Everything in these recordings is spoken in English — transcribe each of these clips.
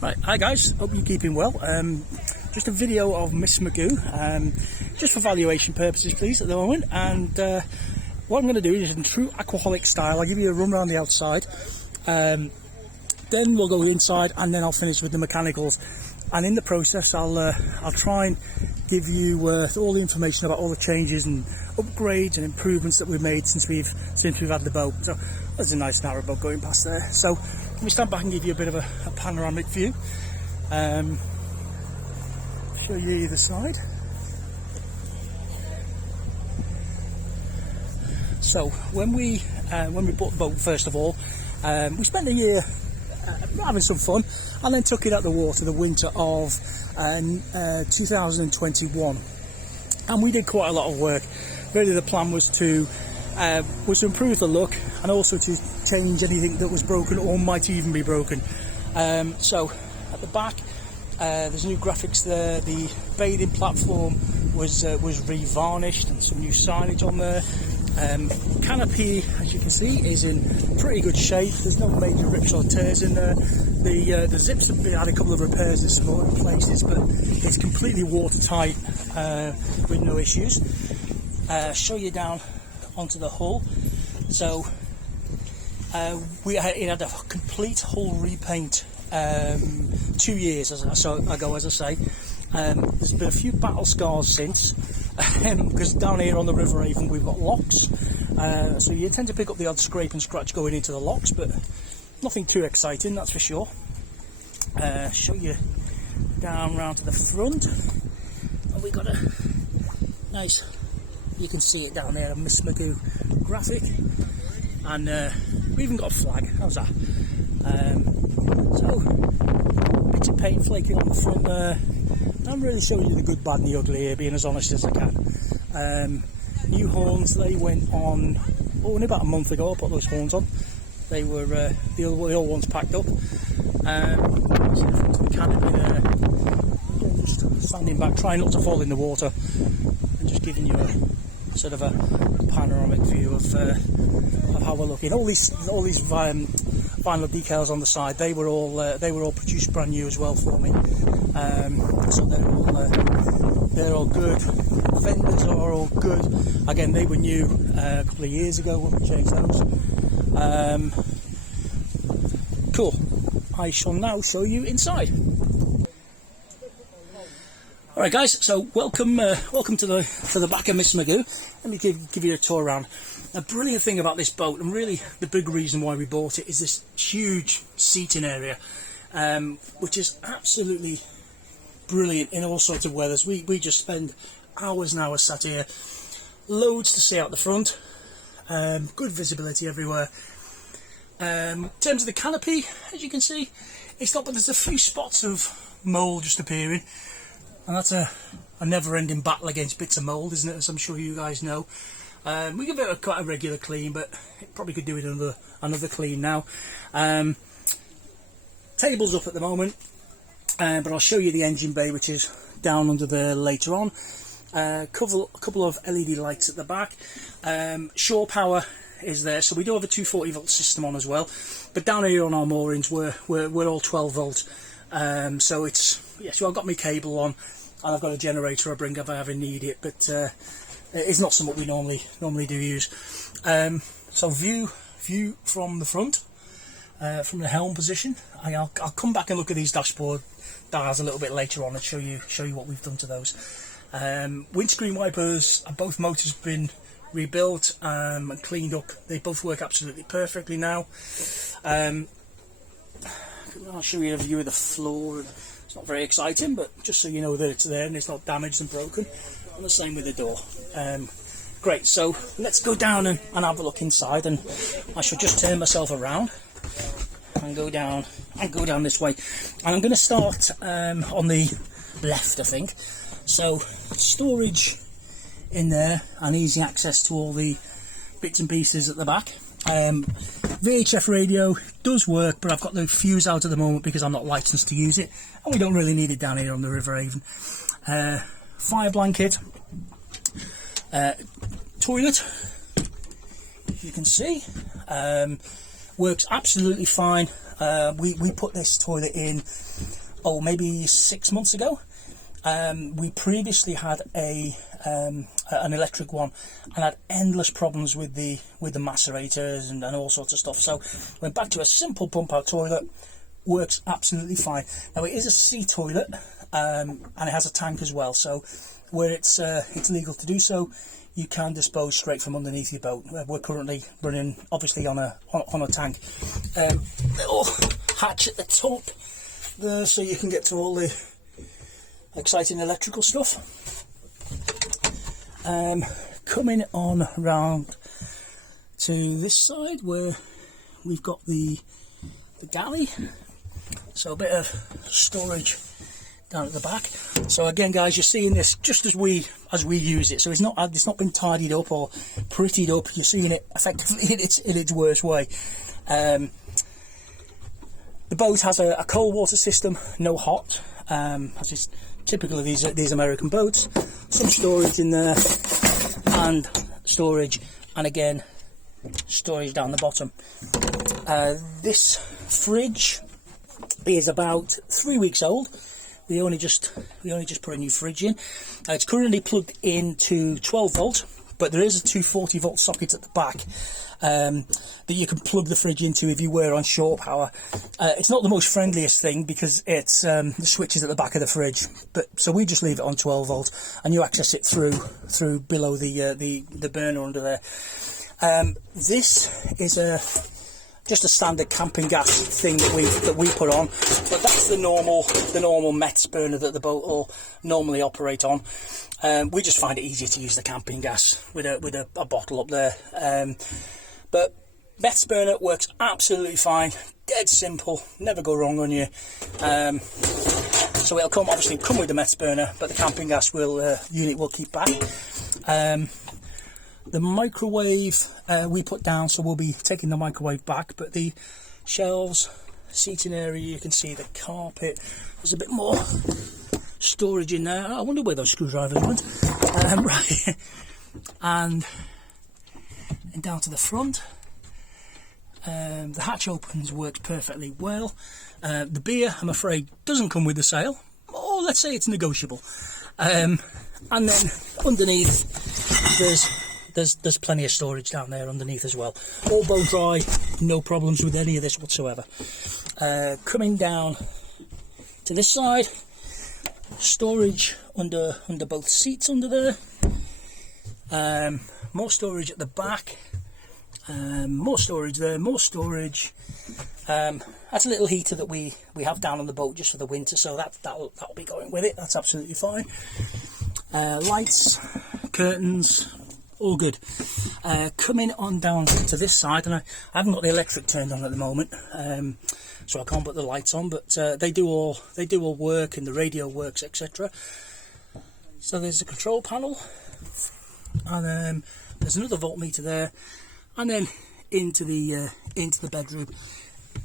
Right, hi guys, hope you're keeping well. Just a video of Miss Magoo, just for valuation purposes please at the moment. And what I'm going to do is in true aquaholic style, I'll give you a run around the outside, then we'll go inside, and then I'll finish with the mechanicals. And in the process I'll try and give you all the information about all the changes and upgrades and improvements that we've made since we've had the boat. So there's a nice narrow boat going past there. So let me stand back and give you a bit of a panoramic view. Show you either side. So when we bought the boat, first of all, we spent a year having some fun, and then took it out the water the winter of 2021, and we did quite a lot of work. Really, the plan was to improve the look and also to change anything that was broken or might even be broken. So at the back, there's new graphics there. The bathing platform was re-varnished and some new signage on there. Canopy, as you can see, is in pretty good shape. There's no major rips or tears in there. The zips have had a couple of repairs in some other places, but it's completely watertight with no issues. Show you down onto the hull. So it had a complete hull repaint 2 years ago, as I say. There's been a few battle scars since, because down here on the River Avon we've got locks, so you tend to pick up the odd scrape and scratch going into the locks, but nothing too exciting, that's for sure. Show you down round to the front, and we got a nice, you can see it down there, a Miss Magoo graphic, and we even got a flag. How's that? So bits of paint flaking on the front there. I'm really showing you the good, bad and the ugly here, being as honest as I can. New horns, they went on only about a month ago. I put those horns on. They were the old ones packed up. See the front of the canopy there. Again, just standing back, trying not to fall in the water, and just giving you a sort of a panoramic view of how we're looking. All these vinyl decals on the side, they were all produced brand new as well for me. So they're all good. Fenders are all good. Again, they were new a couple of years ago when we changed those. Cool. I shall now show you inside. All right, guys. So welcome to the back of Miss Magoo. Let me give you a tour around. The brilliant thing about this boat, and really the big reason why we bought it, is this huge seating area, which is absolutely brilliant in all sorts of weathers. We just spend hours and hours sat here. Loads to see out the front. Good visibility everywhere. In terms of the canopy, as you can see, it's not, but there's a few spots of mould just appearing, and that's a never-ending battle against bits of mould, isn't it? As I'm sure you guys know. We give it quite a regular clean, but it probably could do with another clean now. Table's up at the moment, but I'll show you the engine bay, which is down under there later on. A couple of LED lights at the back. Shore power is there, so we do have a 240 volt system on as well. But down here on our moorings, we're all 12 volt. So it's, yeah. So I've got my cable on, and I've got a generator I bring if I ever need it. But it's not something we normally do use. So view from the front, from the helm position. I'll come back and look at these dashboard dials a little bit later on and show you what we've done to those. Windscreen wipers, both motors have been rebuilt and cleaned up. They both work absolutely perfectly now. I'll show you a view of the floor. It's not very exciting, but just so you know that it's there and it's not damaged and broken. And the same with the door. Great, so let's go down and have a look inside, and I shall just turn myself around and go down this way. And I'm going to start on the left, I think. So storage in there and easy access to all the bits and pieces at the back. VHF radio does work, but I've got the fuse out at the moment because I'm not licensed to use it, and we don't really need it down here on the River Avon. Fire blanket, toilet, you can see. works absolutely fine. We put this toilet in, oh, maybe 6 months ago. We previously had an electric one and had endless problems with the macerators and all sorts of stuff. So went back to a simple pump out toilet. Works absolutely fine. Now it is a sea toilet, and it has a tank as well. So where it's legal to do so, you can dispose straight from underneath your boat. We're currently running, obviously, on a tank. Little hatch at the top there, so you can get to all the exciting electrical stuff. Coming on round to this side where we've got the galley, so a bit of storage down at the back. So again, guys, you're seeing this just as we use it. So it's not been tidied up or prettied up. You're seeing it effectively in its worst way. The boat has a cold water system, no hot, as is typical of these American boats. Some storage in there, and storage, and again storage down the bottom. This fridge is about 3 weeks old. We only just put a new fridge in. It's currently plugged into 12 volt, but there is a 240 volt socket at the back that you can plug the fridge into if you were on shore power. It's not the most friendliest thing because it's the switch is at the back of the fridge, but so we just leave it on 12 volt and you access it through below the burner under there. This is just a standard camping gas thing that we put on, but that's the normal Mets burner that the boat will normally operate on. We just find it easier to use the camping gas with a bottle up there. But Mets burner works absolutely fine, dead simple, never go wrong on you. So it'll obviously come with the Mets burner, but the camping gas unit will keep back. The microwave we put down, so we'll be taking the microwave back, but the shelves, seating area, you can see the carpet, there's a bit more storage in there. I wonder where those screwdrivers went. Right, and down to the front, the hatch opens, works perfectly well. The beer, I'm afraid, doesn't come with the sail, or let's say it's negotiable. And then underneath there's plenty of storage down there underneath as well. All bone dry, no problems with any of this whatsoever. Coming down to this side, storage under both seats under there. More storage at the back. More storage there, more storage. That's a little heater that we have down on the boat just for the winter, so that'll be going with it. That's absolutely fine. Lights, curtains, all good. Coming on down to this side, and I haven't got the electric turned on at the moment, so I can't put the lights on, but they do all work, and the radio works, etc. So there's a control panel, and there's another voltmeter there, and then into the bedroom.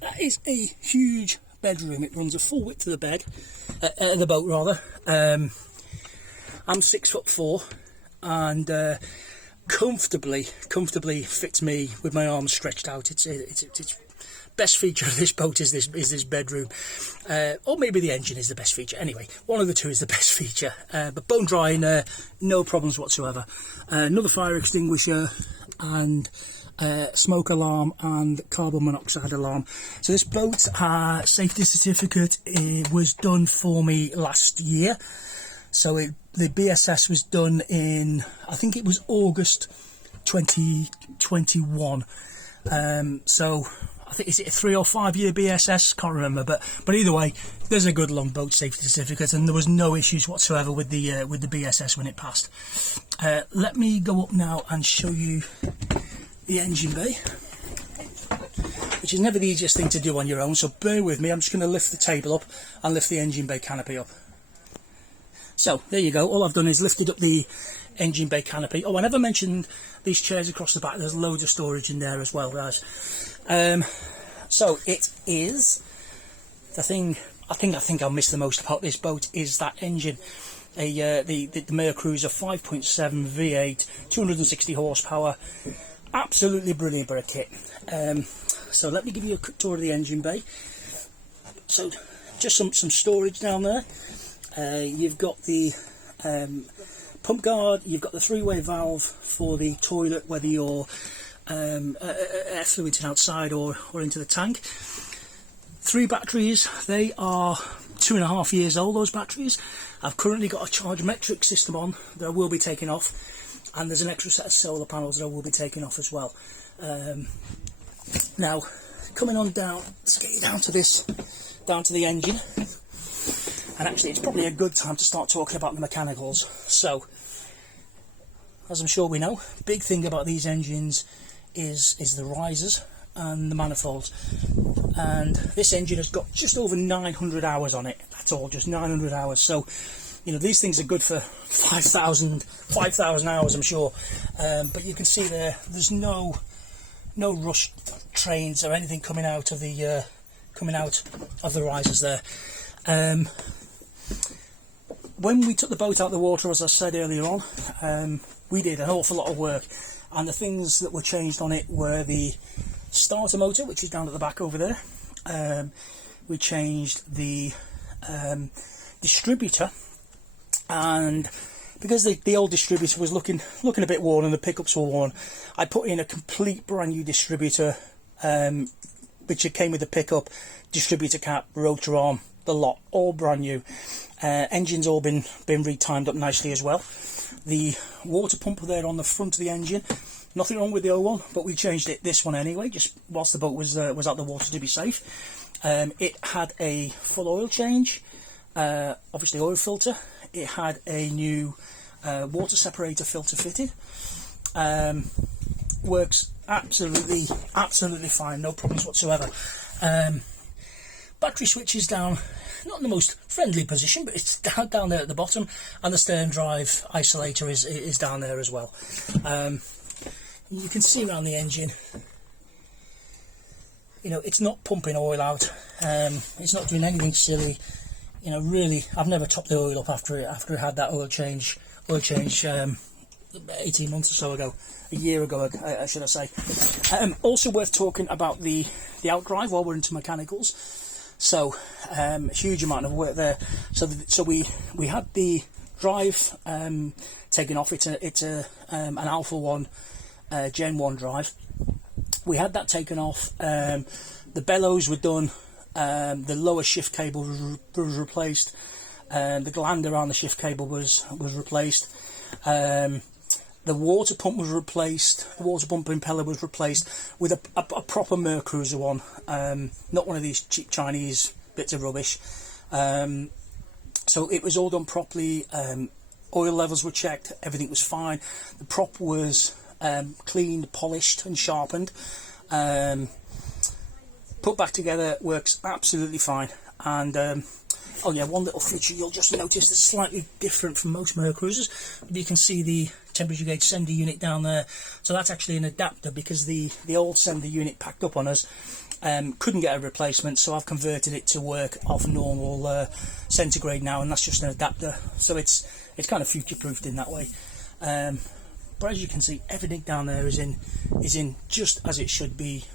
That is a huge bedroom. It runs a full width to the bed, the boat rather. I'm 6'4", and comfortably fits me with my arms stretched out. It's best feature of this boat is this bedroom, or maybe the engine is the best feature. Anyway, one of the two is the best feature. But bone dry in there, no problems whatsoever. Another fire extinguisher and smoke alarm and carbon monoxide alarm. So this boat safety certificate was done for me last year. So the BSS was done in, I think it was August 2021. So I think, is it a 3 or 5 year BSS? Can't remember, but either way, there's a good long boat safety certificate, and there was no issues whatsoever with the BSS when it passed. Let me go up now and show you the engine bay, which is never the easiest thing to do on your own, so bear with me. I'm just going to lift the table up and lift the engine bay canopy up. So there you go, all I've done is lifted up the engine bay canopy. Oh, I never mentioned these chairs across the back. There's loads of storage in there as well, guys. So it is the thing I think I'll miss the most about this boat is that engine. The Mer Cruiser 5.7 V8, 260 horsepower, absolutely brilliant for a kit. So let me give you a quick tour of the engine bay. So just some storage down there. You've got the pump guard, you've got the three-way valve for the toilet, whether you're air fluids outside or into the tank. 3 batteries, they are 2.5 years old, those batteries. I've currently got a charge metric system on that I will be taking off, and there's an extra set of solar panels that I will be taking off as well. Now, coming on down, let's get you down to the engine. And actually, it's probably a good time to start talking about the mechanicals. So, as I'm sure we know, big thing about these engines is the risers and the manifolds. And this engine has got just over 900 hours on it. That's all, just 900 hours. So, you know, these things are good for 5,000 hours, I'm sure. But you can see there's no rush trains or anything coming out of the risers there. When we took the boat out of the water, as I said earlier on, we did an awful lot of work, and the things that were changed on it were the starter motor, which is down at the back over there. We changed the distributor, and because the old distributor was looking a bit worn and the pickups were worn, I put in a complete brand new distributor, which came with the pickup, distributor cap, rotor arm, the lot, all brand new. Engine's all been re-timed up nicely as well. The water pump there on the front of the engine, nothing wrong with the old one, but we changed this one anyway, just whilst the boat was out the water to be safe. It had a full oil change, obviously oil filter. It had a new water separator filter fitted. Works absolutely fine, no problems whatsoever. Battery switch is down, not in the most friendly position, but it's down there at the bottom, and the stern drive isolator is down there as well. You can see around the engine, you know, it's not pumping oil out, it's not doing anything silly. You know, really, I've never topped the oil up after it had that oil change 18 months or so ago, a year ago, I should I say. Also worth talking about the outdrive while we're into mechanicals. So, huge amount of work there. So we had the drive taken off. It's an Alpha 1 Gen 1 drive. We had that taken off. The bellows were done. The lower shift cable was replaced. The gland around the shift cable was replaced. The water pump was replaced. The water pump impeller was replaced with a proper Mercruiser one, not one of these cheap Chinese bits of rubbish. So it was all done properly. Oil levels were checked. Everything was fine. The prop was cleaned, polished, and sharpened. Put back together, works absolutely fine. And oh yeah, one little feature you'll just notice that's slightly different from most Mercruisers. You can see the temperature gauge sender unit down there. So that's actually an adapter, because the old sender unit packed up on us couldn't get a replacement, so I've converted it to work off normal centigrade now, and that's just an adapter. So it's kind of future-proofed in that way. But as you can see, everything down there is in just as it should be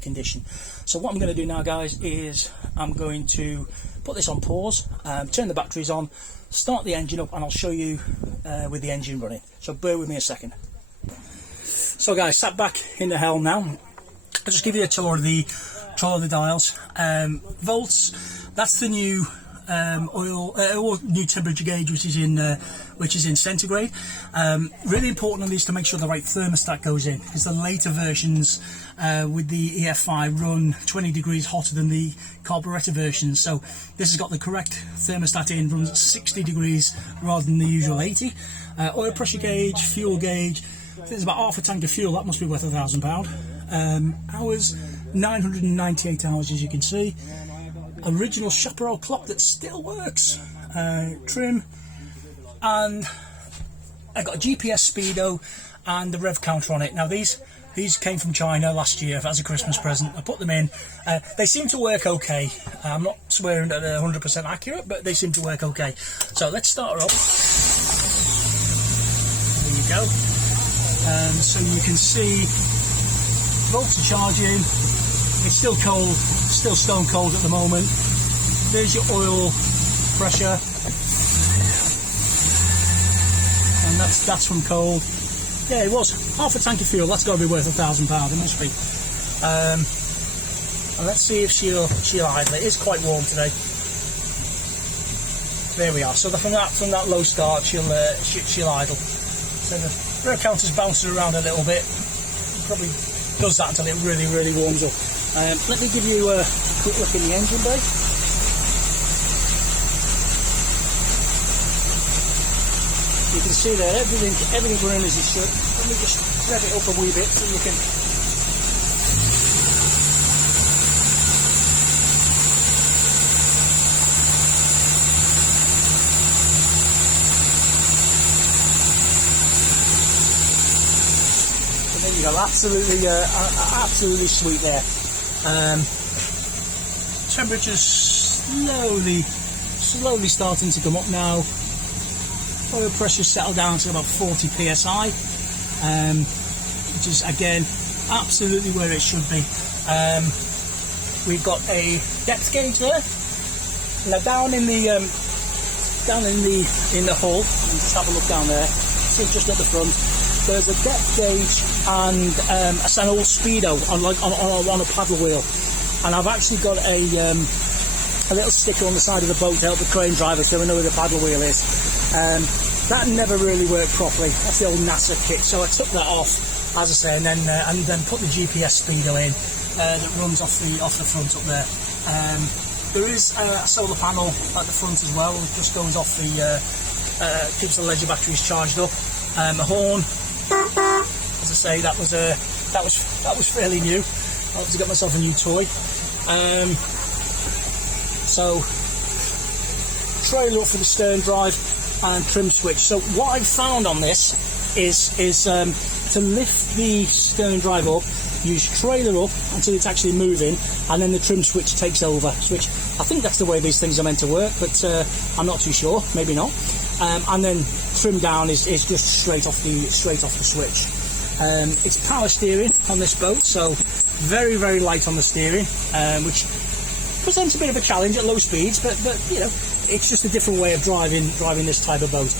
condition. So what I'm going to do now, guys, is I'm going to put this on pause, turn the batteries on, start the engine up, and I'll show you with the engine running. So bear with me a second. So guys, sat back in the helm now. I'll just give you a tour of the dials. Volts, that's the new or new temperature gauge, which is in centigrade. Really important on these to make sure the right thermostat goes in, because the later versions with the EF5 run 20 degrees hotter than the carburetor versions. So this has got the correct thermostat in, runs 60 degrees rather than the usual 80. Oil pressure gauge, fuel gauge. I think there's about half a tank of fuel. That must be worth £1,000. Hours, 998 hours, as you can see. Original chaparral clock that still works. Trim, and I got a GPS speedo and the rev counter on it. Now these came from China last year as a Christmas present. I put them in. They seem to work okay. I'm not swearing that they're 100% accurate, but they seem to work okay. So let's start her up. There you go. So you can see voltage charging. It's still cold, still stone cold at the moment. There's your oil pressure, and that's from cold. Yeah, it was half a tank of fuel. That's got to be worth £1,000. It must be. And let's see if she'll idle. It is quite warm today. There we are. So from that low start, she'll idle. So the rear counter's bouncing around a little bit. Probably does that until it really warms up. Let me give you a quick look in the engine bay. You can see there everything's running as it should. Let me just rev it up a wee bit so you can. So there you go. Absolutely sweet there. Temperature's slowly starting to come up now. Oil pressure settled down to about 40 psi, which is again absolutely where it should be. We've got a depth gauge there. Now down in the hull, and just have a look down there. See just at the front. There's a depth gauge and an old speedo on a paddle wheel, and I've actually got a little sticker on the side of the boat to help the crane driver so we know where the paddle wheel is. That never really worked properly. That's the old NASA kit, so I took that off, as I say, and then put the GPS speedo in that runs off the front up there. There is a solar panel at the front as well. It just goes off keeps the leisure batteries charged up. A horn, as I say, that was fairly new. I obviously got myself a new toy. So trailer up for the stern drive and trim switch. So what I've found on this is to lift the stern drive up, use trailer up until it's actually moving, and then the trim switch takes over. Which I think that's the way these things are meant to work, but I'm not too sure. Maybe not. And then trim down is just straight off the switch. It's power steering on this boat, so very light on the steering, which presents a bit of a challenge at low speeds, but you know, it's just a different way of driving this type of boat.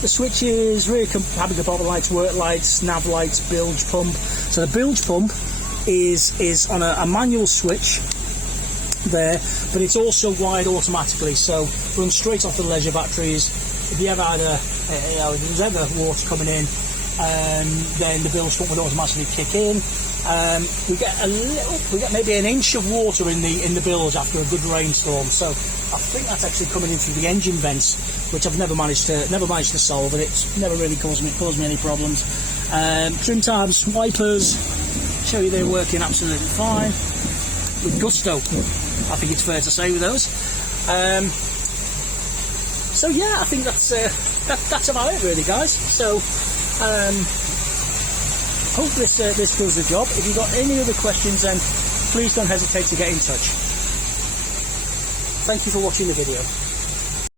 The switches, rear cabin compartment lights, work lights, nav lights, bilge pump. So the bilge pump is on a manual switch there, but it's also wired automatically, so runs straight off the leisure batteries. If you ever had if there was ever water coming in, then the bilge pump would automatically kick in. We get maybe an inch of water in the bilge after a good rainstorm, so I think that's actually coming in through the engine vents, which I've never managed to solve, and it's never really caused me any problems. Trim tabs, wipers, show you they're working absolutely fine with gusto, I think it's fair to say with those. So yeah, I think that's about it really, guys. So hope this does the job. If you've got any other questions, then please don't hesitate to get in touch. Thank you for watching the video.